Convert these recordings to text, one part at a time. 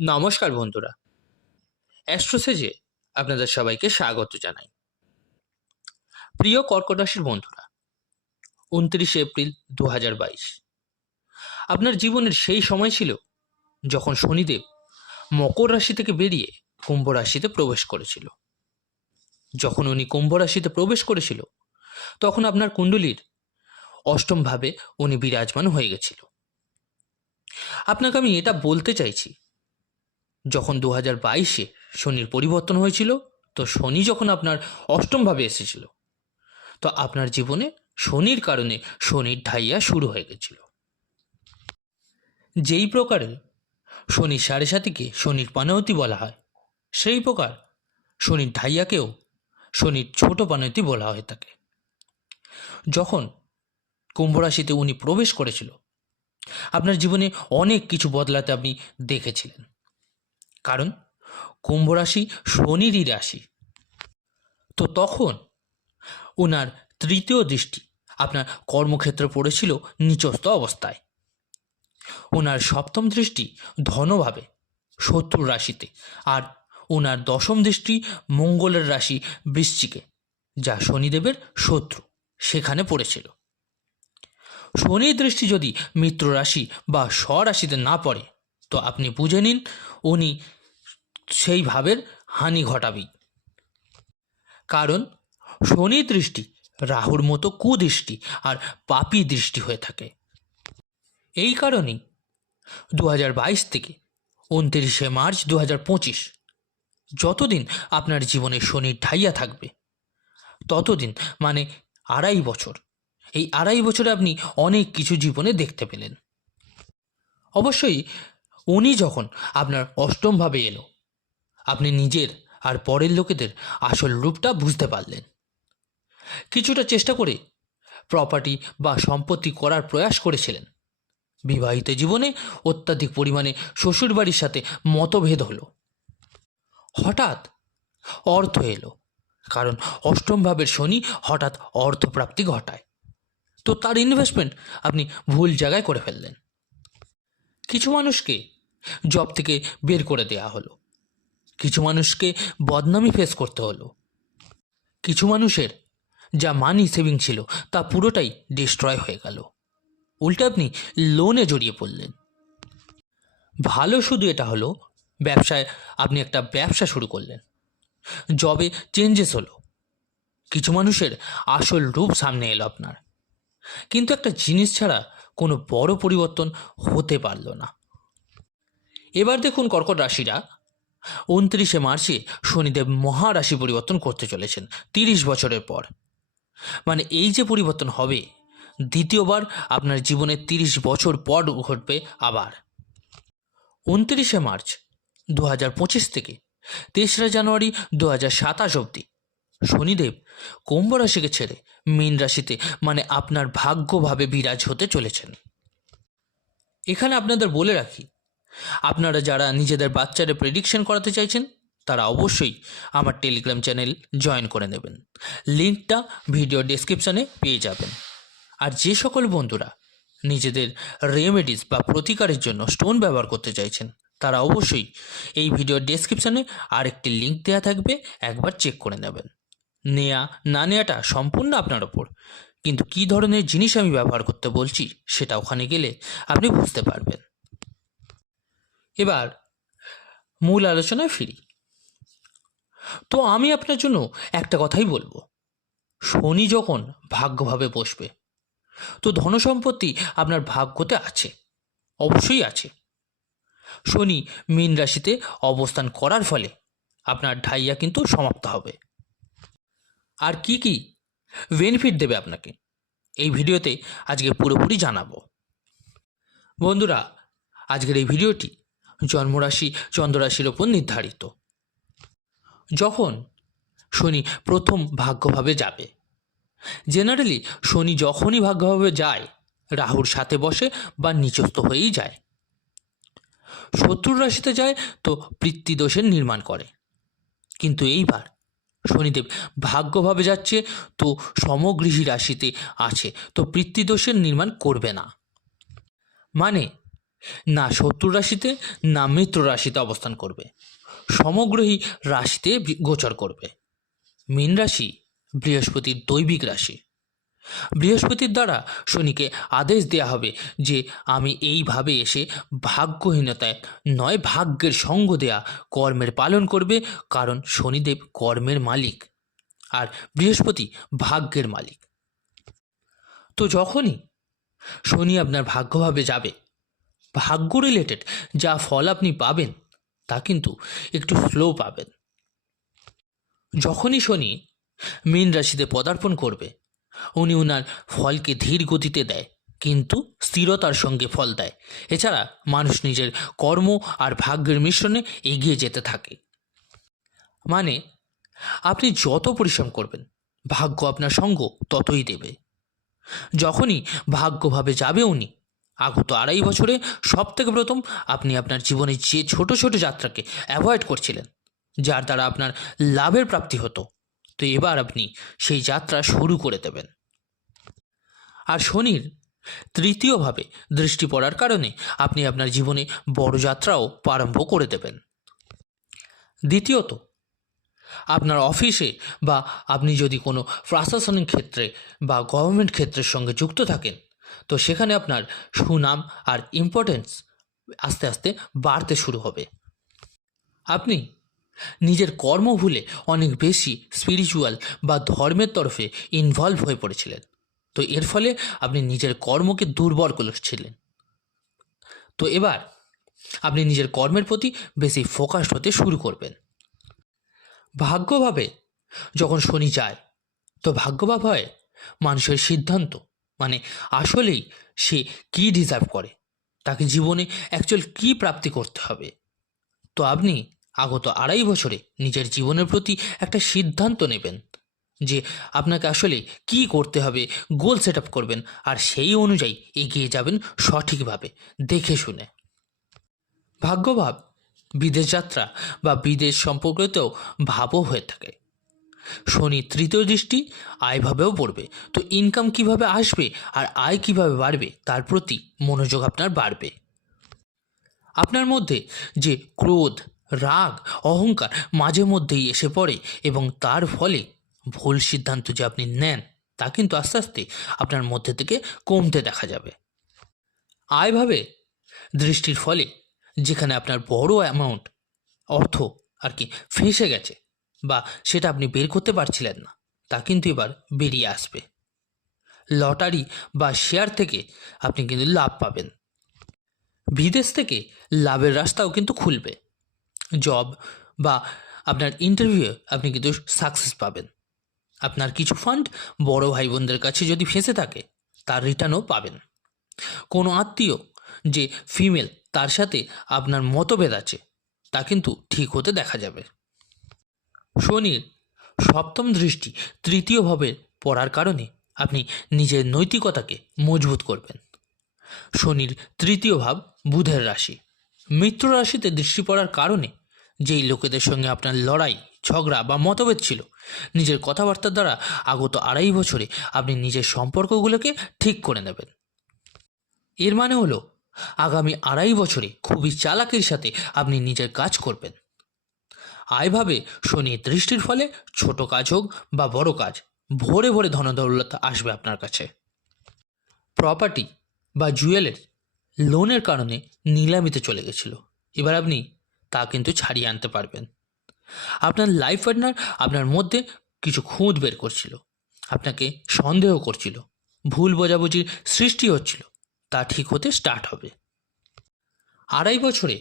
নমস্কার বন্ধুরা, অ্যাস্ট্রোসেজে আপনাদের সবাইকে স্বাগত জানাই। প্রিয় কর্কট রাশির বন্ধুরা, 29 এপ্রিল 2022 আপনার জীবনের সেই সময় ছিল যখন শনিদেব মকর রাশি থেকে বেরিয়ে কুম্ভ রাশিতে প্রবেশ করেছিল। যখন উনি কুম্ভ রাশিতে প্রবেশ করেছিল তখন আপনার কুণ্ডলীর অষ্টম ভাবে উনি বিরাজমান হয়ে গেছিল। আপনাকে আমি এটা বলতে চাইছি, যখন 2022-এ শনির পরিবর্তন হয়েছিল, তো শনি যখন আপনার অষ্টমভাবে এসেছিল, তো আপনার জীবনে শনির কারণে শনির ঢাইয়া শুরু হয়ে গেছিল। যেই প্রকারে শনির সাড়ে সাতিকে শনির পানৌতি বলা হয়, সেই প্রকার শনির ঢাইয়াকেও শনির ছোট পানৌতি বলা হয়ে থাকে। যখন কুম্ভ রাশিতে উনি প্রবেশ করেছিল, আপনার জীবনে অনেক কিছু বদলাতে আপনি দেখেছিলেন, কারণ কুম্ভ রাশি শনিরই রাশি। তো তখন ওনার তৃতীয় দৃষ্টি আপনার কর্মক্ষেত্রে পড়েছিল নিচস্থ অবস্থায়। ওনার সপ্তম দৃষ্টি ধনভাবে শত্রু রাশিতে, আর ওনার দশম দৃষ্টি মঙ্গলের রাশি বৃশ্চিকে, যা শনিদেবের শত্রু, সেখানে পড়েছিল। শনির দৃষ্টি যদি মিত্র রাশি বা স্বরাশিতে না পড়ে, তো আপনি বুঝে নিন উনি সেই ভাবের হানি ঘটাবেই। কারণ শনির দৃষ্টি রাহুর মতো কুদৃষ্টি আর পাপী দৃষ্টি হয়ে থাকে। এই কারণেই 2022 থেকে 29 মার্চ 2025 যতদিন আপনার জীবনে শনির ঢাইয়া থাকবে, ততদিন মানে 2.5 বছর, এই 2.5 বছরে আপনি অনেক কিছু জীবনে দেখতে পেলেন। অবশ্যই উনি যখন আপনার অষ্টমভাবে এলো, আপনি নিজের আর পরের লোকেদের আসল রূপটা বুঝতে পারলেন। কিছুটা চেষ্টা করে প্রপার্টি বা সম্পত্তি করার প্রয়াস করেছিলেন। বিবাহিত জীবনে অত্যাধিক পরিমাণে শ্বশুরবাড়ির সাথে মতভেদ হলো। হঠাৎ অর্থ এলো, কারণ অষ্টম ভাবের শনি হঠাৎ অর্থপ্রাপ্তি ঘটায়। তো তার ইনভেস্টমেন্ট আপনি ভুল জায়গায় করে ফেললেন। কিছু মানুষকে জব থেকে বের করে দেওয়া হলো, কিছু মানুষকে বদনামি ফেস করতে হলো, কিছু মানুষের যা মানি সেভিং ছিল তা পুরোটাই ডিস্ট্রয় হয়ে গেল। উল্টে আপনি লোনে জড়িয়ে পড়লেন। ভালো শুধু এটা হলো, ব্যবসায় আপনি একটা ব্যবসা শুরু করলেন, জবে চেঞ্জেস হলো, কিছু মানুষের আসল রূপ সামনে এলো আপনার। কিন্তু একটা জিনিস ছাড়া কোনো বড় পরিবর্তন হতে পারল না। এবার দেখুন কর্কট রাশিরা 29 মার্চে শনিদেব মহারাশি পরিবর্তন করতে চলেছেন 30 বছরের পর। মানে এই যে পরিবর্তন হবে, দ্বিতীয়বার আপনার জীবনে 30 বছর পর ঘটবে আবার। 29 মার্চ 2025 থেকে 3রা জানুয়ারি 2027 অবধি শনিদেব কুম্ভ রাশিকে ছেড়ে মীন রাশিতে, মানে আপনার ভাগ্যভাবে বিরাজ হতে চলেছেন। এখানে আপনাদের বলে রাখি, আপনারা যারা নিজেদের বাচ্চাদের প্রেডিকশন করাতে চাইছেন, তারা অবশ্যই আমার টেলিগ্রাম চ্যানেল জয়েন করে নেবেন। লিঙ্কটা ভিডিও ডেসক্রিপশানে পেয়ে যাবেন। আর যে সকল বন্ধুরা নিজেদের রেমেডিস বা প্রতিকারের জন্য স্টোন ব্যবহার করতে চাইছেন, তারা অবশ্যই এই ভিডিওর ডেসক্রিপশানে আরেকটি লিঙ্ক দেওয়া থাকবে, একবার চেক করে নেবেন। নেয়া না নেওয়াটা সম্পূর্ণ আপনার ওপর, কিন্তু কী ধরনের জিনিস আমি ব্যবহার করতে বলছি সেটা ওখানে গেলে আপনি বুঝতে পারবেন। এবার মূল আলোচনায় ফিরি। তো আমি আপনার জন্য একটা কথাই বলবো, শনি যখন ভাগ্যভাবে বসবে, তো ধনসম্পত্তি আপনার ভাগ্যতে আছে, অবশ্যই আছে। শনি মীন রাশিতে অবস্থান করার ফলে আপনার ঢাইয়া কিন্তু সমাপ্ত হবে। আর কি কি বেনিফিট দেবে আপনাকে, এই ভিডিওতে আজকে পুরোপুরি জানাবো। বন্ধুরা, আজকের এই ভিডিওটি জন্মরাশি চন্দ্ররাশির ওপর নির্ধারিত। যখন শনি প্রথম ভাগ্যভাবে যাবে, জেনারেলি শনি যখনই ভাগ্যভাবে যায়, রাহুর সাথে বসে বা নিচস্থ হয়েই যায়। শত্রুর রাশিতে যায় তো পিতৃদোষের নির্মাণ করে, কিন্তু এইবার শনিদেব ভাগ্যভাবে যাচ্ছে, তো সমগৃহী রাশিতে আছে, তো পিতৃদোষের নির্মাণ করবে না। মানে না শত্রু রাশিতে না মিত্র রাশিতে অবস্থান করবে, সমগ্রহী রাশিতে গোচর করবে। মীন রাশি বৃহস্পতির দৈবিক রাশি। বৃহস্পতির দ্বারা শনিকে আদেশ দেয়া হবে যে আমি এইভাবে এসে ভাগ্যহীনতায় নয়, ভাগ্যের সঙ্গ দেয়া কর্মের পালন করবে, কারণ শনিদেব কর্মের মালিক আর বৃহস্পতি ভাগ্যের মালিক। তো যখনই শনি আপনার ভাগ্যভাবে যাবে, ভাগ্য রিলেটেড যা ফল আপনি পাবেন তা কিন্তু একটু স্লো পাবেন। যখনই শনি মীন রাশিতে পদার্পণ করবে, উনি ওনার ফলকে ধীর গতিতে দেয়, কিন্তু স্থিরতার সঙ্গে ফল দেয়। এছাড়া মানুষ নিজের কর্ম আর ভাগ্যের মিশ্রণে এগিয়ে যেতে থাকে। মানে আপনি যত পরিশ্রম করবেন, ভাগ্য আপনার সঙ্গ ততই দেবে। যখনই ভাগ্যভাবে যাবে উনি, আগত 2.5 বছরে সব থেকে প্রথম আপনি আপনার জীবনে যে ছোট ছোট যাত্রাকে অ্যাভয়েড করছিলেন, যার দ্বারা আপনার লাভের প্রাপ্তি হতো, তো এবার আপনি সেই যাত্রা শুরু করে দেবেন। আর শনির তৃতীয়ভাবে দৃষ্টি পড়ার কারণে আপনি আপনার জীবনে বড় যাত্রাও প্রারম্ভ করে দেবেন। দ্বিতীয়ত, আপনার অফিসে বা আপনি যদি কোনো প্রশাসনিক ক্ষেত্রে বা গভর্নমেন্ট ক্ষেত্রের সঙ্গে যুক্ত থাকেন, তো সেখানে আপনার সুনাম আর ইম্পর্টেন্স আস্তে আস্তে বাড়তে শুরু হবে। আপনি নিজের কর্ম ভুলে অনেক বেশি স্পিরিচুয়াল বা ধর্মের তরফে ইনভলভ হয়ে পড়েছিলেন, তো এর ফলে আপনি নিজের কর্মকে দুর্বল করছিলেন। তো এবার আপনি নিজের কর্মের প্রতি বেশি ফোকাসড হতে শুরু করবেন। ভাগ্যভাবে যখন শনি যায়, তো ভাগ্যভাব হয় মানুষের সিদ্ধান্ত, মানে আসলেই সে কী ডিজার্ভ করে, তাকে জীবনে অ্যাকচুয়াল কী প্রাপ্তি করতে হবে। তো আপনি আগত 2.5 বছরে নিজের জীবনের প্রতি একটা সিদ্ধান্ত নেবেন যে আপনাকে আসলে কি করতে হবে, গোল সেট আপ করবেন আর সেই অনুযায়ী এগিয়ে যাবেন সঠিকভাবে দেখে শুনে। ভাগ্যভাব বিদেশ যাত্রা বা বিদেশ সম্পর্কিতও ভাবও হয়ে থাকে। শনি তৃতীয় দৃষ্টি আয়ভাবেও পড়বে, তো ইনকাম কিভাবে আসবে আর আয় কিভাবে বাড়বে তার প্রতি মনোযোগ আপনার বাড়বে। আপনার মধ্যে যে ক্রোধ, রাগ, অহংকার মাঝে মধ্যেই এসে পড়ে এবং তার ফলে ভুল সিদ্ধান্ত যে আপনি নেন তা কিন্তু আস্তে আস্তে আপনার মধ্যে থেকে কমতে দেখা যাবে। আয়ভাবে দৃষ্টির ফলে যেখানে আপনার বড় অ্যামাউন্ট অর্থ আর কি ফেঁসে গেছে বা সেটা আপনি বের করতে পারছিলেন না, তা কিন্তু এবার বেরিয়ে আসবে। লটারি বা শেয়ার থেকে আপনি কিন্তু লাভ পাবেন। বিদেশ থেকে লাভের রাস্তাও কিন্তু খুলবে। জব বা আপনার ইন্টারভিউয়ে আপনি কিন্তু সাকসেস পাবেন। আপনার কিছু ফান্ড বড় ভাই বোনদের কাছে যদি ফেঁসে থাকে তার রিটার্নও পাবেন। কোনো আত্মীয় যে ফিমেল তার সাথে আপনার মতভেদ আছে তা কিন্তু ঠিক হতে দেখা যাবে। শনির সপ্তম দৃষ্টি তৃতীয়ভাবে পড়ার কারণে আপনি নিজের নৈতিকতাকে মজবুত করবেন। শনির তৃতীয় ভাব বুধের রাশি, মিত্র রাশিতে দৃষ্টি পড়ার কারণে যেই লোকেদের সঙ্গে আপনার লড়াই, ঝগড়া বা মতভেদ ছিল, নিজের কথাবার্তার দ্বারা আগত 2.5 বছরে আপনি নিজের সম্পর্কগুলোকে ঠিক করে নেবেন। এর মানে হলো আগামী 2.5 বছরে খুবই চালাকির সাথে আপনি নিজের কাজ করবেন। আয়ভাবে শনির দৃষ্টির ফলে ছোট কাজ হোক বা বড় কাজ, ভোরে ভোরে ধনদৌলত আসবে আপনার কাছে। প্রপার্টি বা জুয়েলের লোনের কারণে নিলামিতে চলে গেছিল, এবার আপনি তা কিন্তু ছাড়িয়ে আনতে পারবেন। আপনার লাইফ পার্টনার আপনার মধ্যে কিছু খুঁত বের করছিল, আপনাকে সন্দেহ করছিল, ভুল বোঝাবুঝির সৃষ্টি হচ্ছিল, তা ঠিক হতে স্টার্ট হবে। 2.5 বছরে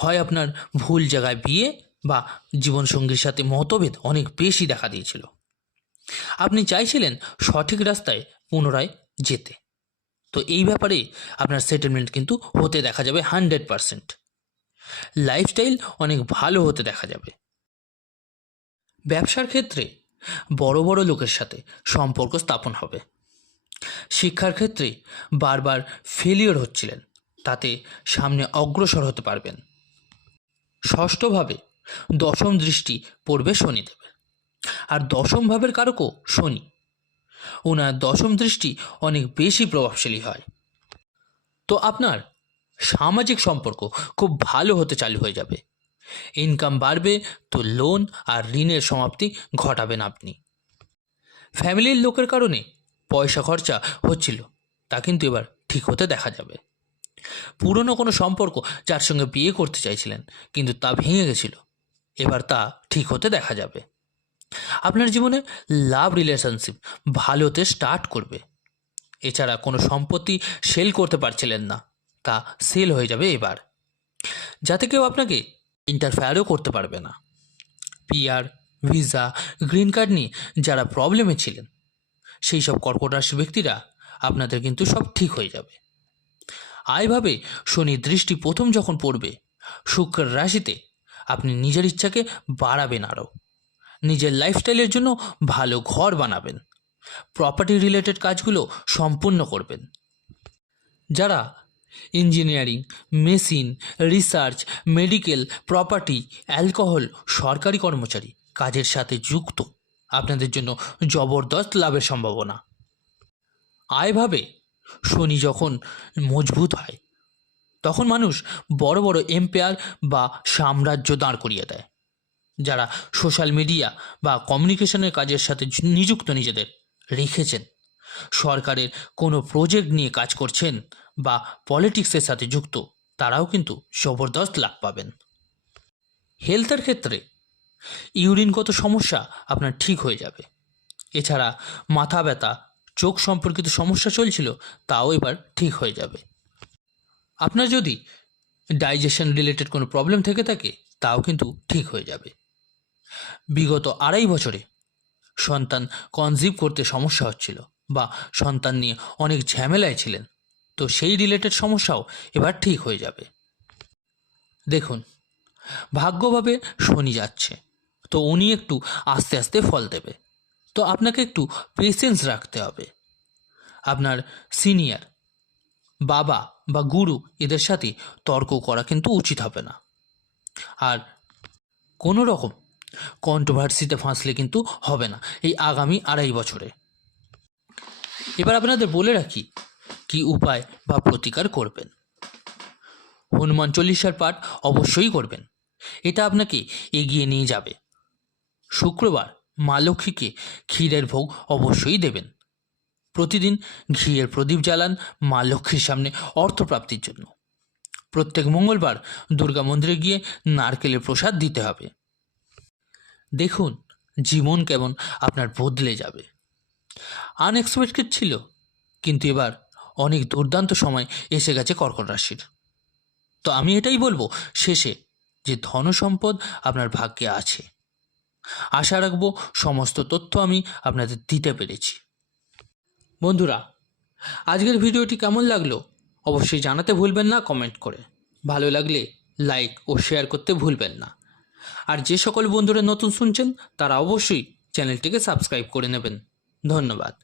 হয় আপনার ভুল জায়গায় বিয়ে বা জীবনসঙ্গীর সাথে মতভেদ অনেক বেশি দেখা দিয়েছিল, আপনি চাইছিলেন সঠিক রাস্তায় পুনরায় যেতে, তো এই ব্যাপারে আপনার সেটেলমেন্ট কিন্তু হতে দেখা যাবে 100%। লাইফস্টাইল অনেক ভালো হতে দেখা যাবে। ব্যবসার ক্ষেত্রে বড় বড় লোকের সাথে সম্পর্ক স্থাপন হবে। শিক্ষার ক্ষেত্রে বারবার ফেলিওর হচ্ছিলেন, তাতে সামনে অগ্রসর হতে পারবেন। ষষ্ঠভাবে দশম দৃষ্টি পড়বে শনিদেবের, আর দশম ভাবের কারকও শনি, ওনার দশম দৃষ্টি অনেক বেশি প্রভাবশালী হয়। তো আপনার সামাজিক সম্পর্ক খুব ভালো হতে চালু হয়ে যাবে। ইনকাম বাড়বে তো লোন আর ঋণের সমাপ্তি ঘটাবেন আপনি। ফ্যামিলির লোকের কারণে পয়সা খরচা হচ্ছিল, তা কিন্তু এবার ঠিক হতে দেখা যাবে। পুরনো কোনো সম্পর্ক যার সঙ্গে বিয়ে করতে চাইছিলেন কিন্তু তা ভেঙে গেছিল, এবার তা ঠিক হতে দেখা যাবে। আপনার জীবনে লাভ রিলেশনশিপ ভালো হতে স্টার্ট করবে। এছাড়া কোনো সম্পত্তি সেল করতে পারছিলেন না, তা সেল হয়ে যাবে এবার, যাতে কেউ আপনাকে ইন্টারফেয়ারও করতে পারবে না। পিআর, ভিসা, গ্রিন কার্ড নিয়ে যারা প্রবলেমে ছিলেন সেই সব কর্কট রাশি ব্যক্তিরা আপনাদের কিন্তু সব ঠিক হয়ে যাবে। আয়ভাবে শনির দৃষ্টি প্রথম যখন পড়বে শুক্র রাশিতে, আপনি নিজের ইচ্ছাকে বাড়াবেন, আরও নিজের লাইফস্টাইলের জন্য ভালো ঘর বানাবেন, প্রপার্টি রিলেটেড কাজগুলো সম্পূর্ণ করবেন। যারা engineering, machine, research, medical, property, alcohol, সরকারি কর্মচারী কাজের সাথে যুক্ত, আপনাদের জন্য জবরদস্ত লাভের সম্ভাবনা। আয়ভাবে শনি যখন মজবুত হয় তখন মানুষ বড় বড় এম্পায়ার বা সাম্রাজ্য দাঁড় করিয়ে দেয়। যারা সোশ্যাল মিডিয়া বা কমিউনিকেশনের কাজের সাথে নিযুক্ত নিজেদের রেখেছেন, সরকারের কোনো প্রজেক্ট নিয়ে কাজ করছেন বা পলিটিক্সের সাথে যুক্ত, তারাও কিন্তু জবরদস্ত লাভ পাবেন। হেলথের ক্ষেত্রে ইউরিনগত সমস্যা আপনার ঠিক হয়ে যাবে। এছাড়া মাথা ব্যথা, চোখ সম্পর্কিত সমস্যা চলছিল, তাও এবার ঠিক হয়ে যাবে। আপনার যদি ডাইজেশন রিলেটেড কোনো প্রবলেম থেকে থাকে, তাও কিন্তু ঠিক হয়ে যাবে। বিগত 2.5 বছরে সন্তান কনসিভ করতে সমস্যা হচ্ছিল বা সন্তান নিয়ে অনেক ঝামেলায় ছিলেন, তো সেই রিলেটেড সমস্যাও এবার ঠিক হয়ে যাবে। দেখুন, ভাগ্যভাবে শনি যাচ্ছে, তো উনি একটু আস্তে আস্তে ফল দেবে, তো আপনাকে একটু পেশেন্স রাখতে হবে। আপনার সিনিয়র, বাবা বা গুরু এদের সাথে তর্ক করা কিন্তু উচিত হবে না। আর কোনো রকম কন্ট্রোভার্সিতে ফাঁসলে কিন্তু হবে না এই আগামী 2.5 বছরে। এবার আপনাদের বলে রাখি কি উপায় বা প্রতিকার করবেন। হনুমান চল্লিশার পাঠ অবশ্যই করবেন, এটা আপনাকে এগিয়ে নিয়ে যাবে। শুক্রবার মা লক্ষ্মীকে ক্ষীরের ভোগ অবশ্যই দেবেন। প্রতিদিন ঘিয়ের প্রদীপ জ্বালান মা লক্ষ্মীর সামনে অর্থপ্রাপ্তির জন্য। প্রত্যেক মঙ্গলবার দুর্গা মন্দিরে গিয়ে নারকেলের প্রসাদ দিতে হবে। দেখুন জীবন কেমন আপনার বদলে যাবে। আনএক্সপেক্টেড ছিল, কিন্তু এবার অনেক দুর্দান্ত সময় এসে গেছে কর্কট রাশির। তো আমি এটাই বলবো শেষে যে ধনসম্পদ আপনার ভাগ্যে আছে। আশা রাখবো সমস্ত তথ্য আমি আপনাদের দিতে পেরেছি। বন্ধুরা, আজকের ভিডিওটি কেমন লাগলো অবশ্যই জানাতে ভুলবেন না কমেন্ট করে। ভালো লাগলে লাইক ও শেয়ার করতে ভুলবেন না। আর যে সকল বন্ধুরা নতুন শুনছেন তারা অবশ্যই চ্যানেলটিকে সাবস্ক্রাইব করে নেবেন। ধন্যবাদ।